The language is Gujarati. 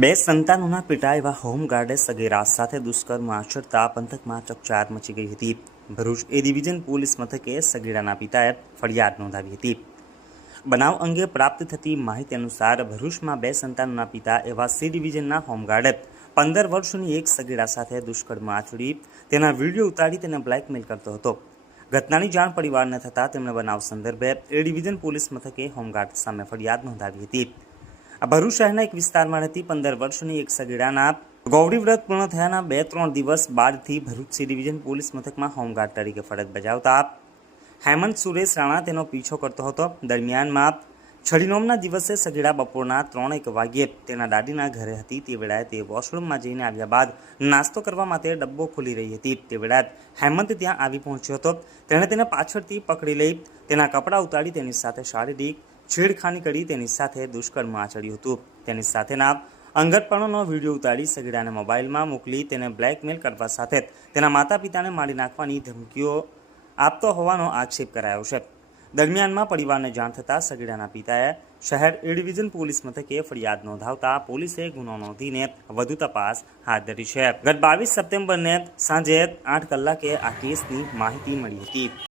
બે સંતાનોના પિતા એવા હોમગાર્ડે સગીરા સાથે દુષ્કર્મ આચરતા પંથકમાં ચકચાર મચી ગઈ હતી. ભરૂચ એ ડિવિઝન પોલીસ મથકે સગીરાના પિતાએ ફરિયાદ નોંધાવી હતી. બનાવ અંગે પ્રાપ્ત થતી માહિતી અનુસાર ભરૂચમાં બે સંતાનોના પિતા એવા સી ડિવિઝનના હોમગાર્ડે પંદર વર્ષની એક સગીરા સાથે દુષ્કર્મ આચરી તેના વીડિયો ઉતારી તેને બ્લેકમેલ કરતો હતો. ઘટનાની જાણ પરિવારને થતાં તેમણે બનાવ સંદર્ભે એ ડિવિઝન પોલીસ મથકે હોમગાર્ડ સામે ફરિયાદ નોંધાવી હતી. આ ભરૂચ શહેરના એક વિસ્તારમાં રહેતી પંદર વર્ષની એક સગીડાના ગૌરી વ્રત પૂર્ણ થયાના બે ત્રણ દિવસ બાદથી ભરૂચ સી ડિવિઝન પોલીસ મથકમાં હોમગાર્ડ તરીકે ફરજ બજાવતા હેમંત સુરેશ રાણા તેનો પીછો કરતો હતો. દરમિયાનમાં છડીનોમના દિવસે સગીડા બપોરના ત્રણ એક વાગ્યે તેના દાદીના ઘરે હતી. તે વેળાએ તે વોશરૂમમાં જઈને આવ્યા બાદ નાસ્તો કરવા માટે ડબ્બો ખોલી રહી હતી. તે વેળાએ હેમંત ત્યાં આવી પહોંચ્યો હતો. તેણે તેને પાછળથી પકડી લઈ તેના કપડાં ઉતારી તેની સાથે શારીરિક છેડખાની કરી તેની સાથે દુષ્કર્મ આચર્યું હતું. તેની સાથેના અંગતપણોનો વીડિયો ઉતારી સગીડાને મોબાઈલમાં મોકલી તેને બ્લેકમેલ કરવા સાથે તેના માતા પિતાને મારી નાખવાની ધમકીઓ આપતો હોવાનો આક્ષેપ કરાયો છે. દરમિયાનમાં પરિવારને જાણ થતાં સગીરાના પિતાએ શહેર એ પોલીસ મથકે ફરિયાદ નોંધાવતા પોલીસે ગુનો નોંધીને વધુ તપાસ હાથ ધરી છે. ગત બાવીસ સપ્ટેમ્બરને સાંજે આઠ કલાકે આ કેસની માહિતી મળી હતી.